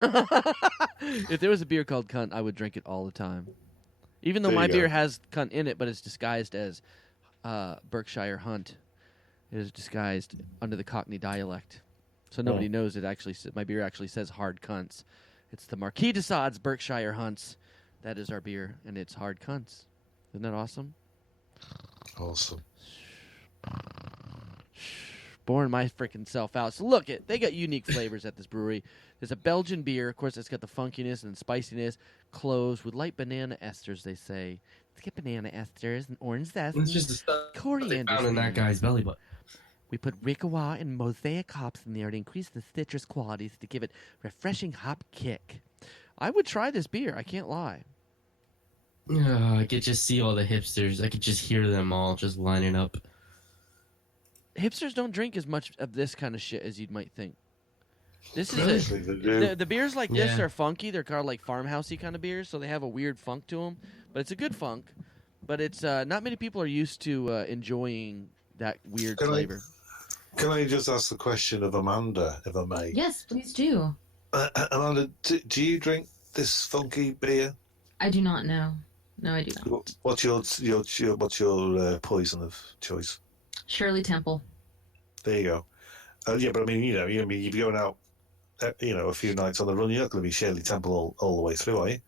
If there was a beer called cunt, I would drink it all the time. Even though There my you beer go. has cunt in it, but it's disguised as Berkshire Hunt. It is disguised under the Cockney dialect, so nobody knows it. Actually, my beer actually says hard cunts. It's the Marquis de Sade's Berkshire Hunts. That is our beer, and it's hard cunts. Isn't that awesome? Awesome. Boring my freaking self out. So look, they got unique flavors at this brewery. There's a Belgian beer. Of course, it's got the funkiness and spiciness. Closed with light banana esters, they say. Let's get banana esters and orange zest. It's just the stuff they found in that guy's belly button. We put Rickawa and Mosaic hops in there to increase the citrus qualities to give it refreshing hop kick. I would try this beer. I can't lie. I could just see all the hipsters. I could just hear them all just lining up. Hipsters don't drink as much of this kind of shit as you might think. This is Honestly, they do. the beers like this are funky. They're kind of like farmhousey kind of beers, so they have a weird funk to them. But it's a good funk. But it's not many people are used to enjoying that weird flavor. Can I just ask the question of Amanda, if I may? Yes, please do. Amanda, do you drink this funky beer? I do not know. No, I do not. What's your poison of choice? Shirley Temple. There you go. Yeah, but I mean, you'd be going out, a few nights on the run. You're not going to be Shirley Temple all the way through, are you?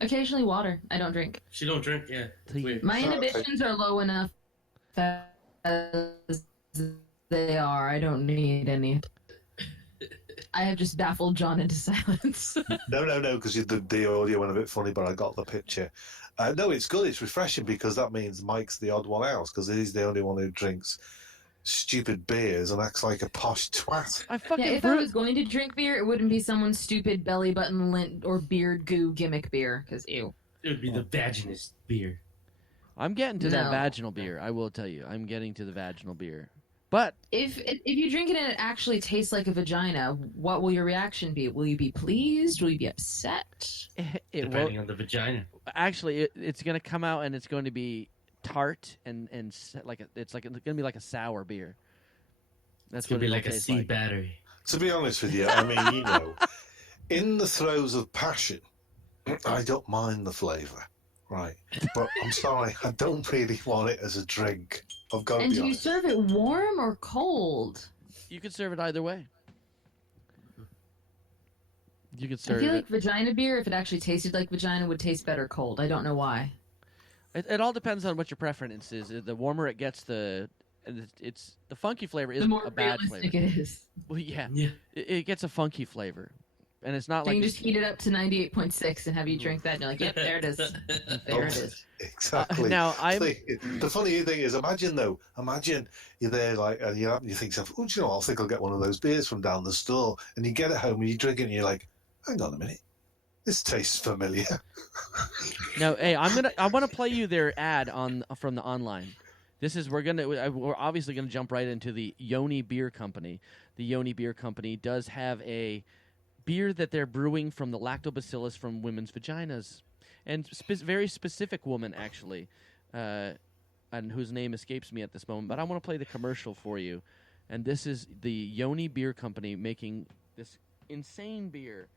Occasionally water. I don't drink. She don't drink, yeah. Weird. My inhibitions are low enough as they are. I don't need any. I have just baffled John into silence. No, because the audio went a bit funny, but I got the picture. No, it's good. It's refreshing because that means Mike's the odd one out because he's the only one who drinks stupid beers and acts like a posh twat. If I was going to drink beer, it wouldn't be someone's stupid belly button lint or beard goo gimmick beer, because ew. It would be the vaginist beer. I'm getting to that vaginal beer. I will tell you, I'm getting to the vaginal beer. But if you drink it and it actually tastes like a vagina, what will your reaction be? Will you be pleased? Will you be upset? Depending on the vagina. Actually, it's going to come out and it's going to be tart and it's going to be like a sour beer. That's going to be like a sea battery. To be honest with you, I mean, in the throes of passion, I don't mind the flavour, right? But I'm sorry, I don't really want it as a drink. I've got to be honest. And do you serve it warm or cold? You could serve it either way. You could serve I feel like vagina beer, if it actually tasted like vagina, would taste better cold. I don't know why. It all depends on what your preference is. The warmer it gets, the funky flavor isn't a bad flavor. The more realistic it is. Well, yeah. It gets a funky flavor, and it's not so like you just heat it up to 98.6 and have you drink that, and you're like, yep, there it is. There it is. Exactly. Now the funny thing is, imagine you're there and you think to yourself, oh, do you know, I think I'll get one of those beers from down the store, and you get it home and you drink it, and you're like, hang on a minute. This tastes familiar. No, hey, I want to play you their ad from the online. We're obviously gonna jump right into the Yoni Beer Company. The Yoni Beer Company does have a beer that they're brewing from the lactobacillus from women's vaginas, and very specific woman actually, and whose name escapes me at this moment. But I want to play the commercial for you, and this is the Yoni Beer Company making this insane beer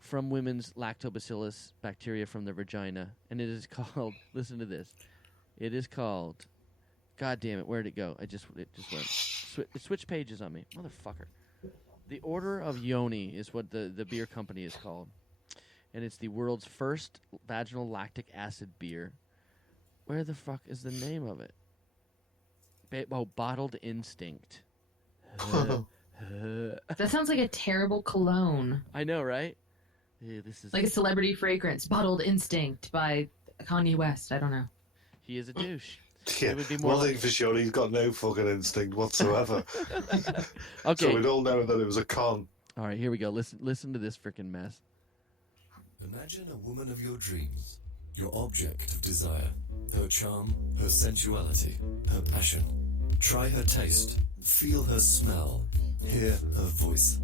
from women's lactobacillus bacteria from their vagina, and it is called. Listen to this. It is called. God damn it! Where'd it go? It just went. It switched pages on me, motherfucker. The Order of Yoni is what the beer company is called, and it's the world's first vaginal lactic acid beer. Where the fuck is the name of it? Bottled Instinct. That sounds like a terrible cologne. I know, right? Yeah, this is like a celebrity fragrance. Bottled Instinct by Kanye West. I don't know. He is a douche. Yeah, it would be more one thing for sure, he's got no fucking instinct whatsoever. Okay. So we'd all know that it was a con. All right, here we go. Listen to this freaking mess. Imagine a woman of your dreams, your object of desire, her charm, her sensuality, her passion. Try her taste, feel her smell, hear her voice.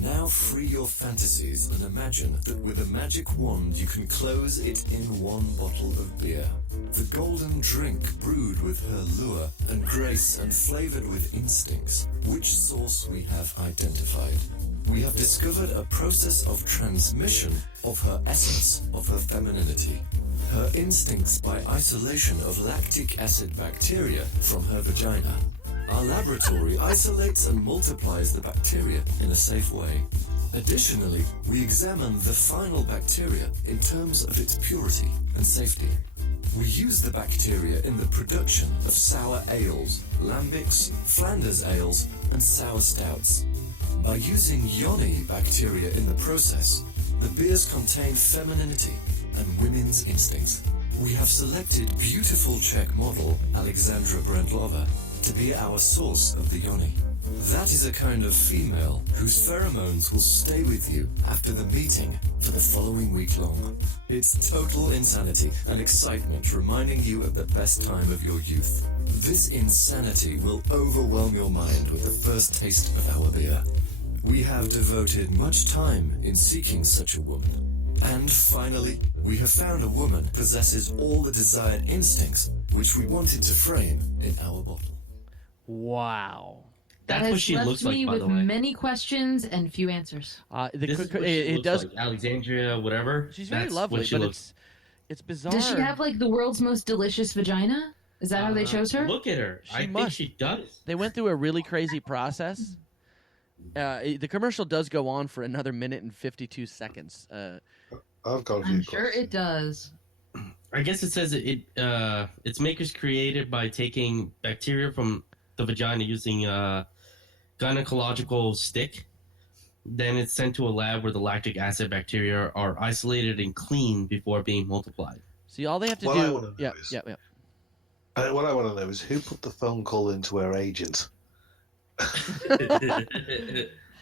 Now free your fantasies and imagine that with a magic wand you can close it in one bottle of beer. The golden drink brewed with her lure and grace and flavored with instincts, which source we have identified. we have discovered a process of transmission of her essence, of her femininity, her instincts by isolation of lactic acid bacteria from her vagina. Our laboratory isolates and multiplies the bacteria in a safe way. Additionally, we examine the final bacteria in terms of its purity and safety. We use the bacteria in the production of sour ales, lambics, Flanders ales, and sour stouts. By using yoni bacteria in the process, the beers contain femininity and women's instincts. We have selected beautiful Czech model Alexandra Brendlova to be our source of the yoni. That is a kind of female whose pheromones will stay with you after the meeting for the following week long. It's total insanity and excitement reminding you of the best time of your youth. This insanity will overwhelm your mind with the first taste of our beer. We have devoted much time in seeking such a woman. And finally, we have found a woman who possesses all the desired instincts which we wanted to frame in our bottle. Wow. That's what she looks like, me by with the way. many questions and few answers. This is what she It looks does. like. Alexandria, whatever. She's very That's lovely, what she but looks. it's bizarre. Does she have like the world's most delicious vagina? Is that how they chose her? Look at her. She I think must. she does. They went through a really crazy process. The commercial does go on for another minute and 52 seconds. I've got a few I'm sure questions. it does. I guess it says its makers created by taking bacteria from the vagina using a gynecological stick. Then it's sent to a lab where the lactic acid bacteria are isolated and cleaned before being multiplied. See, all they have to What I do. wanna know Yeah, is- yeah, yeah. What I want to know is who put the phone call into her agent?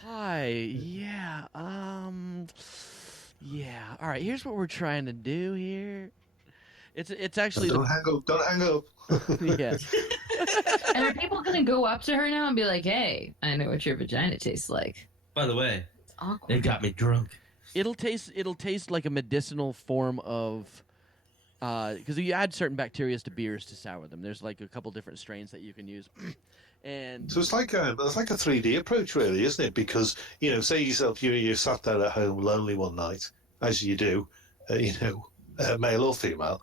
Hi. Yeah. Yeah. All right. Here's what we're trying to do here. It's actually Don't hang up. Don't hang up. yeah. And are people gonna go up to her now and be like, "Hey, I know what your vagina tastes like"? By the way, It's awkward. they got me drunk. It'll taste like a medicinal form of because you add certain bacteria to beers to sour them. There's like a couple different strains that you can use. And So it's like a 3D approach, really, isn't it? Because say yourself, you sat there at home lonely one night, as you do, male or female,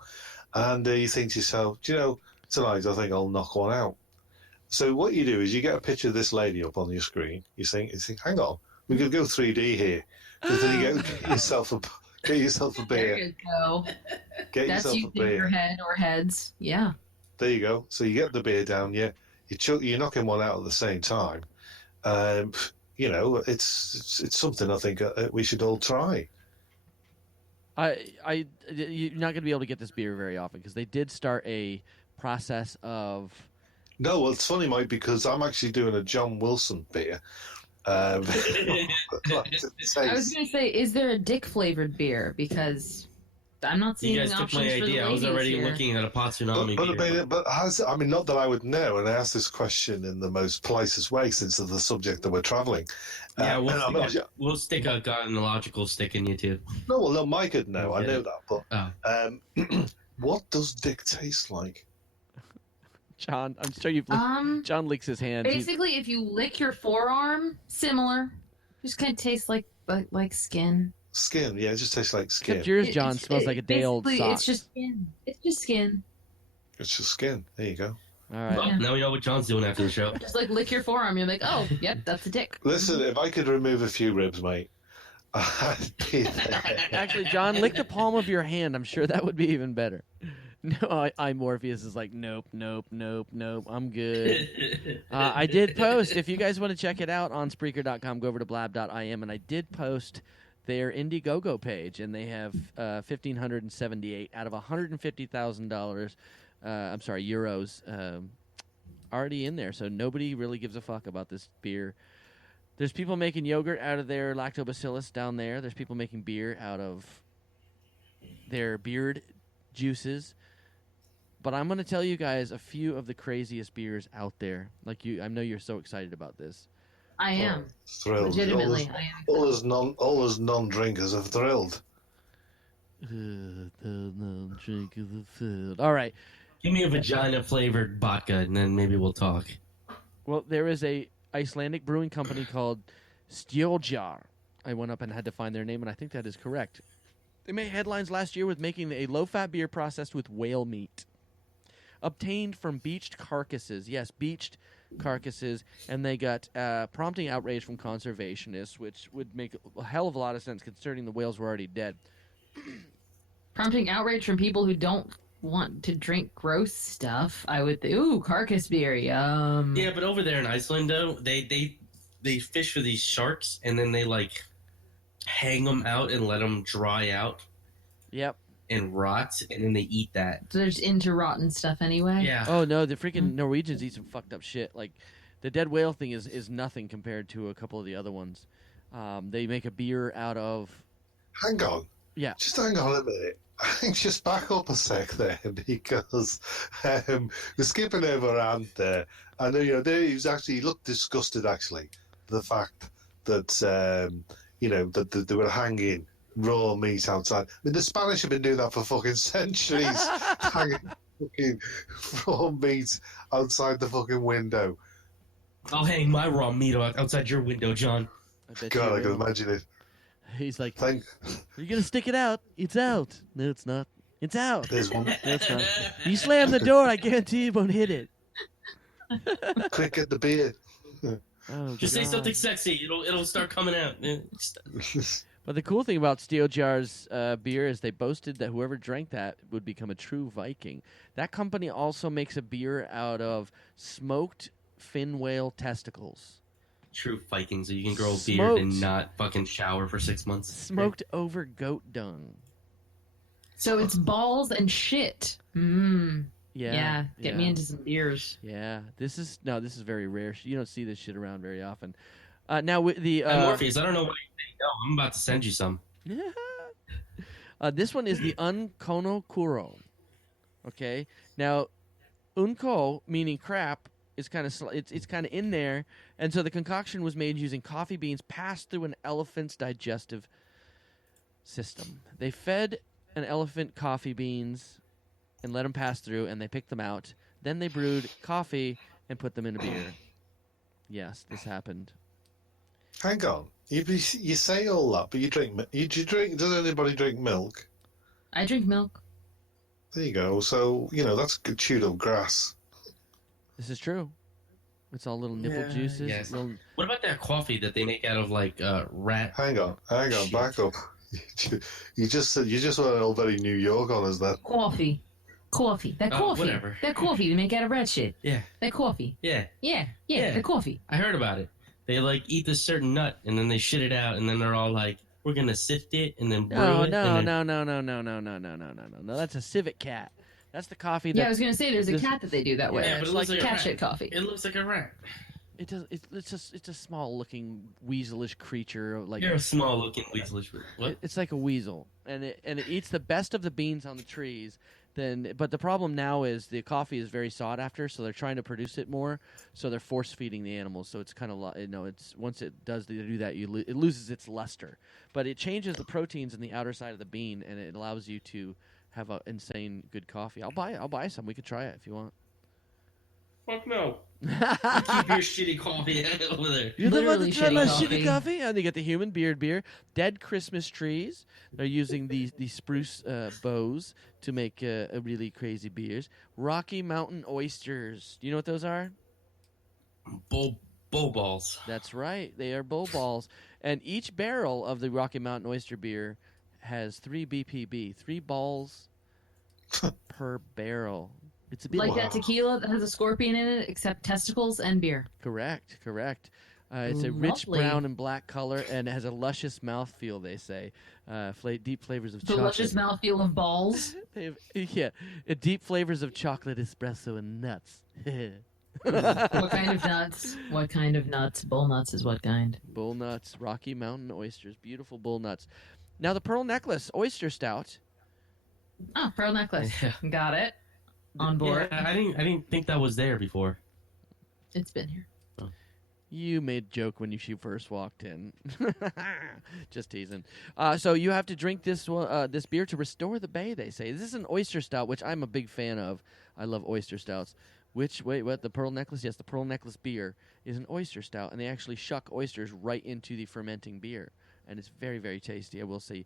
and you think to yourself, tonight I think I'll knock one out. So what you do is you get a picture of this lady up on your screen. You think, hang on, we could go 3D here. Because then you get yourself a There beer. you go. Get That's yourself a using beer. your head or heads. Yeah. There you go. So you get the beer down, you're knocking one out at the same time. It's something I think we should all try. you're not going to be able to get this beer very often because they did start a process of. No, well, it's funny, Mike, because I'm actually doing a John Wilson beer. I was gonna say, is there a dick flavored beer? Because I'm not seeing You guys any took my options for the idea. I was ladies already here. looking at a pot tsunami beer. not that I would know, and I asked this question in the most politest way since it's the subject that we're traveling. Yeah, and we'll stick a gynecological stick in you too. no, Mike would know. I know that, Oh. but what does dick taste like? John, I'm sure you've. John licks his hands. Basically, if you lick your forearm, similar. Just kind of tastes like skin. Skin, yeah, it just tastes like skin. Except yours, John, smells like a day old basically, sock. It's just skin. It's just skin. It's just skin. There you go. All right. Well, now we know what John's doing after the show. Just like lick your forearm. You're like, oh, yep, that's a dick. Listen, if I could remove a few ribs, mate, I'd be there. Actually, John, lick the palm of your hand. I'm sure that would be even better. No, Morpheus is like, nope. I'm good. I did post. If you guys want to check it out on Spreaker.com, go over to blab.im, and I did post their Indiegogo page, and they have $1,578 out of $150,000. I'm sorry, euros already in there. So nobody really gives a fuck about this beer. There's people making yogurt out of their lactobacillus down there. There's people making beer out of their beard juices. But I'm going to tell you guys a few of the craziest beers out there. I know you're so excited about this. I am. Thrilled. Legitimately, I am. All us non-drinkers are thrilled. Drink of the food. All right. Give me a vagina flavored vodka, and then maybe we'll talk. Well, there is a Icelandic brewing company called Stjoljar. I went up and had to find their name, and I think that is correct. They made headlines last year with making a low-fat beer processed with whale meat, obtained from beached carcasses. Yes, beached carcasses, and they got prompting outrage from conservationists, which would make a hell of a lot of sense considering the whales were already dead. Prompting outrage from people who don't want to drink gross stuff. I would think, ooh, carcass beer, yum. Yeah, but over there in Iceland, though, they fish for these sharks, and then they, like, hang them out and let them dry out Yep. and rot, and then they eat that. So they're just into rotten stuff anyway. Yeah. Oh no, the freaking Norwegians eat some fucked up shit. Like the dead whale thing is nothing compared to a couple of the other ones. They make a beer out of. Hang on. Yeah. Just hang on a minute. I think just back up a sec there because we're skipping over Ant there. I know, he looked disgusted actually. The fact that, that they were hanging raw meat outside. I mean, the Spanish have been doing that for fucking centuries. Hanging fucking raw meat outside the fucking window. I'll hang my raw meat outside your window, John. God, I can imagine it. He's like, Thank. "Are you gonna stick it out? It's out. No, it's not. It's out. There's one. No, it's not. You slam the door, I guarantee you won't hit it." Quick, get the beer. Oh, Just say God. something sexy. It'll start coming out. But the cool thing about Stjoljar's beer is they boasted that whoever drank that would become a true Viking. That company also makes a beer out of smoked fin whale testicles. True Vikings, so you can grow a beard Smoked. and not fucking shower for 6 months. Smoked over goat dung. So it's balls and shit. Yeah. Get me into some beers. Yeah, this is very rare. You don't see this shit around very often. Now with the Morpheus, I don't know why you say no. I'm about to send you some. this one is the Unkono Kuro. Okay, now unko meaning crap is kind of it's kind of in there, and so the concoction was made using coffee beans passed through an elephant's digestive system. They fed an elephant coffee beans and let them pass through, and they picked them out. Then they brewed coffee and put them in a beer. Yes, this happened. Hang on. You say all that, but you drink. Does anybody drink milk? I drink milk. There you go. So that's good chewed up grass. This is true. It's all little nipple juices. Yes. Little... What about that coffee that they make out of like rat? Hang on. Shit. Back up. You just went all very New York on us there. Coffee. That coffee. Whatever. That coffee they make out of rat shit. Yeah. That coffee. Yeah. Yeah. The coffee. I heard about it. They like eat this certain nut and then they shit it out and then they're all like, we're gonna sift it and then brew No. it. No. That's a civet cat. That's the coffee that Yeah, I was gonna say there's a cat that they do that way. Yeah, but it looks like a cat rat. shit coffee. It looks like a rat. it does. It's a small looking weaselish creature. Like You're a small looking weaselish. What? it's like a weasel, and it eats the best of the beans on the trees. But the problem now is the coffee is very sought after, so they're trying to produce it more. So they're force feeding the animals. So it's kind of it's once it does do that, it loses its luster. But it changes the proteins in the outer side of the bean, and it allows you to have an insane good coffee. I'll buy some. We could try it if you want. Fuck no. Keep your shitty coffee over there. You're the one Literally that tried my shitty shitty coffee? And they get the human beard beer. Dead Christmas trees. They're using the spruce boughs to make really crazy beers. Rocky Mountain oysters. Do you know what those are? Bull balls. That's right. They are bull balls. And each barrel of the Rocky Mountain oyster beer has 3 BPB. 3 balls per barrel. It's a bit Like that tequila that has a scorpion in it, except testicles and beer. Correct. It's a rich Lovely. brown and black color, and it has a luscious mouthfeel, they say. Deep flavors of Delicious chocolate. mouthfeel of balls. Deep flavors of chocolate, espresso, and nuts. What kind of nuts? What kind of nuts? Bull nuts is what kind? Bull nuts, Rocky Mountain oysters, beautiful bull nuts. Now the Pearl Necklace Oyster Stout. Oh, pearl necklace. Yeah. Got it. On board. Yeah, I didn't think that was there before. It's been here. You made a joke when she first walked in. Just teasing. So you have to drink this this beer to restore the bay, they say. This is an oyster stout, which I'm a big fan of. I love oyster stouts. What? The Pearl Necklace? Yes, the Pearl Necklace beer is an oyster stout, and they actually shuck oysters right into the fermenting beer, and it's very, very tasty. I will say,